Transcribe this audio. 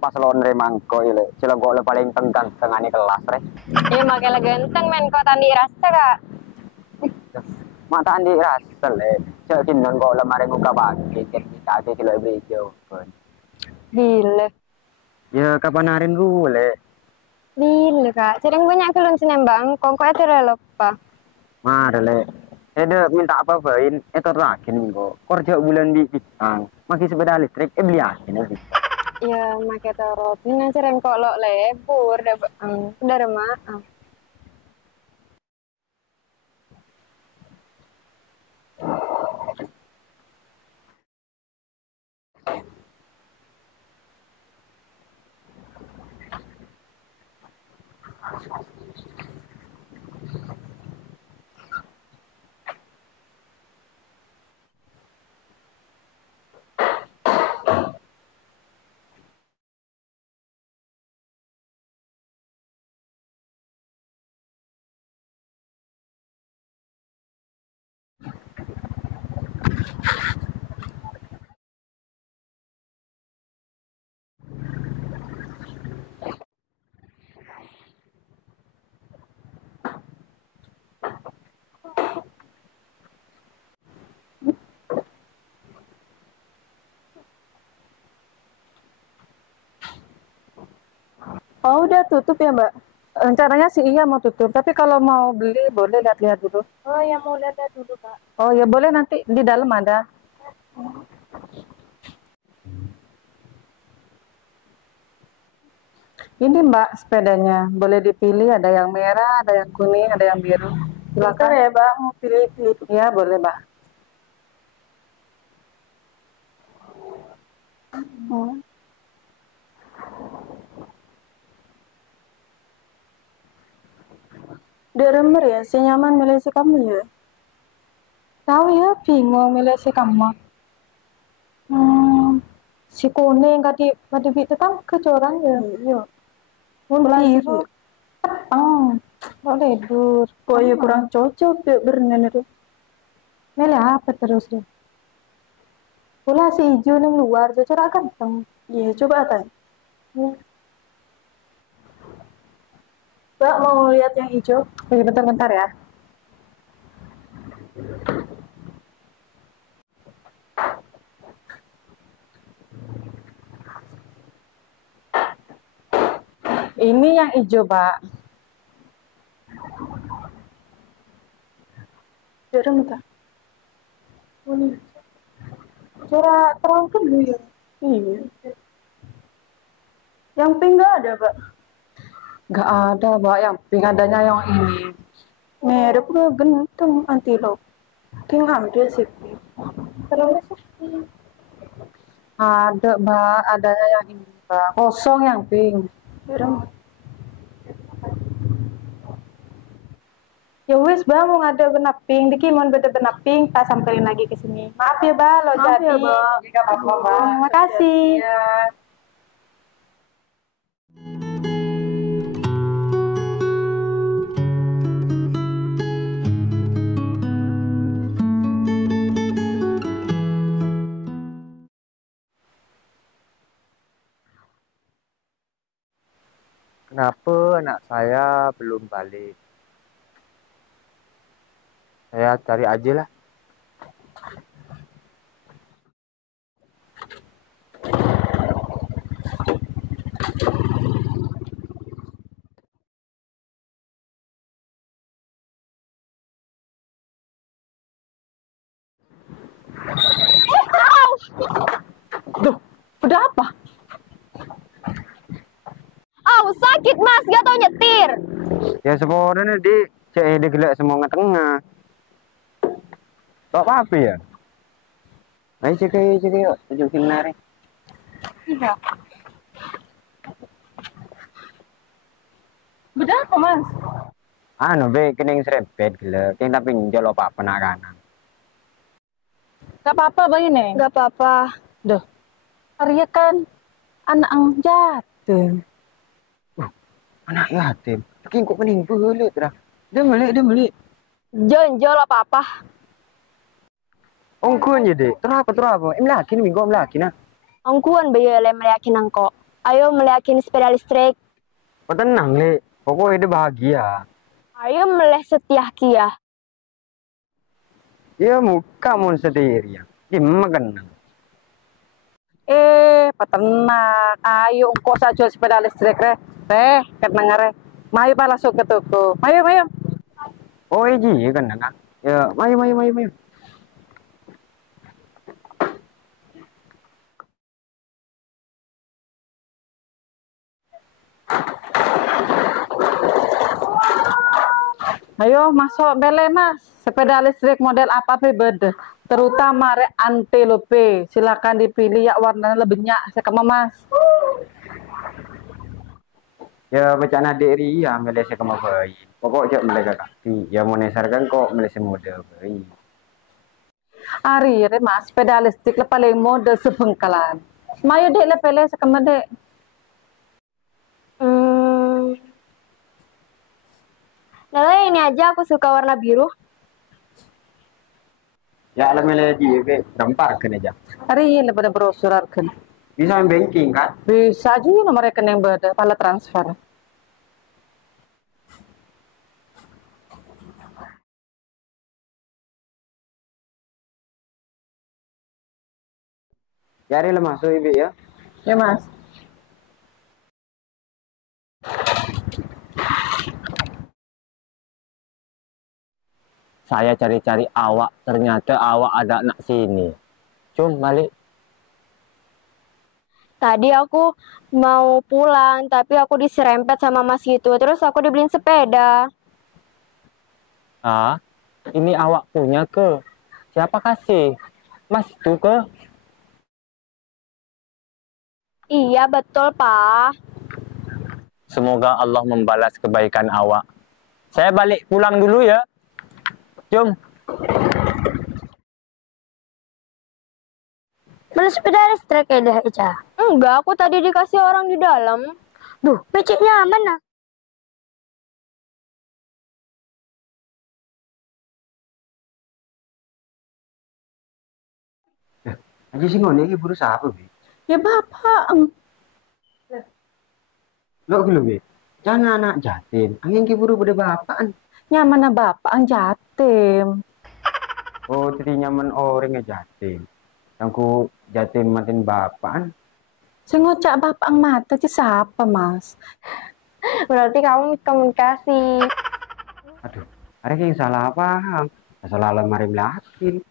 pas lo nerima engko ile. Cila gua le paling ganteng ane kelas re. Iya makai ganteng men kok tandi rasa kak. Mata andi rasel le. Cila kinon gua le mari muka bagi kita ade cila bejo. Gila. Ya kapan harin le. Gila kak. Sering banyak kelun senembang. Kok itu lupa. Mare le. Minta apa-apain, terakhir minggu. Kerja bulan di Pitang. Masih sepeda listrik, beli asin aja. Iya, makai torot. Ini sering kok lo lebur. Udah remah. Oh, udah tutup ya, Mbak? Rencananya sih iya mau tutup, tapi kalau mau beli boleh lihat-lihat dulu. Oh ya mau lihat dulu kak. Oh ya boleh, nanti di dalam ada. Ini Mbak sepedanya, boleh dipilih, ada yang merah, ada yang kuning, ada yang biru. Silakan ya Mbak, mau pilih-pilih. Ya boleh Mbak. Dia rember ya, si nyaman milih si kamu ya. Tahu ya, bingung milih si kamu. Si kuning kadi itu kan kecoran ya. Iya. Mun biru. Kok ledur. Kok ya kurang cocok ya berenang itu. Milih apa terus deh? Pula si hijau yang luar, cocok ganteng. Iya, coba tanya. Ya. Mbak mau lihat yang hijau? Oke, bentar-bentar ya. Ini yang hijau, Pak. Jarang entah. Ini. Cara terang kan ya. Iya. Yang pink nggak ada, Pak? Nggak ada, Pak. Yang pink adanya yang ini. Merek udah ganteng anti-lock. King ambil sih. Terus ada, Mbak. Adanya yang ini, Mbak. Kosong yang pink. Ya wis, Mbak, mau ngada benap pink. Diki mau beda benap pink, tak samperin lagi ke sini. Maaf ya, Mbak, lo jadi. Ya, Mbak. Enggak apa-apa, Mbak. Terima kasih. Ya. Kenapa anak saya belum balik? Saya cari aja lah. Duh, udah apa? Sakit mas, gak tau nyetir. Ya sebenarnya di cek gelak semua tengah. Kok apa ya? Ayo cek yuk, tunjukin nari. Iya. Beda apa, Mas? Be kening serempet gelak, yang tapi njol apa penakanan. Gak apa-apa, Bang ini. Gak apa-apa. Duh, Arya kan anak ang jatuh. Anak yatim, tapi kok mending boleh terah. Dia beli. Jonjol apa-apa. Ongkun jadi, terus apa? Lagi nih minggu lagi nah. Angkuan bayi lem yakin angko. Ayo melihakin sepeda listrik. Kau tenang, Le. Pokoknya dia bahagia. Ayo meleh setia Kia. Ya, muka mau sendiri ya. Gimana kenang? Petenang. Ayo engkau saya jual sepeda listrik re. Kenang re. Mayu pak langsung ke toko. Mayu. Oh, iya kenang. Ya, mayu. Ayo masuk bele mas. Sepeda listrik model apa beda? Terutama re antelope. Silakan dipilih ya warnanya lebih nyak sekema mas. Ya, bacaan adik Ria, Malaysia ke bayi. Pokok cak mereka kaki. Ya, mau nesarkan kok Malaysia model bayi. Ari re mas. Sepeda listrik le paling model sebengkalan. Mayo dek le pele sekema dek. Nah, ini aja aku suka warna biru. Ya, alam dia ke dampar kan aja. Ari le pada brosur arken. Bisa main banking kan? Bisa aja nomor rekening beda pala transfer. Ya, ada masuk ibu ya. Ya mas. Saya cari-cari awak, ternyata awak ada anak sini. Cum, balik. Tadi aku mau pulang, tapi aku diserempet sama mas gitu. Terus aku dibeliin sepeda. Ah, ini awak punya ke? Siapa kasih? Mas itu ke? Iya, betul, Pak. Semoga Allah membalas kebaikan awak. Saya balik pulang dulu ya. Cum. Beli sepeda listrik ya deh, Ica. Enggak, aku tadi dikasih orang di dalam. Duh, beceknya mana? Aja sih ngono iki berusaha apa, Bi? Ya bapak. Lo gitu, Bi. Jangan anak jatim. Angin ki buru pada bapaan. Nyaman bapak ang jatim. Oh, tadi nyaman orang jatim. Tangku jatim matin bapaan. Sing ngocak bapak ang mata ci siapa mas? Berarti kamu komunikasi. Aduh, ada yang salah paham. Salah lemari melakin.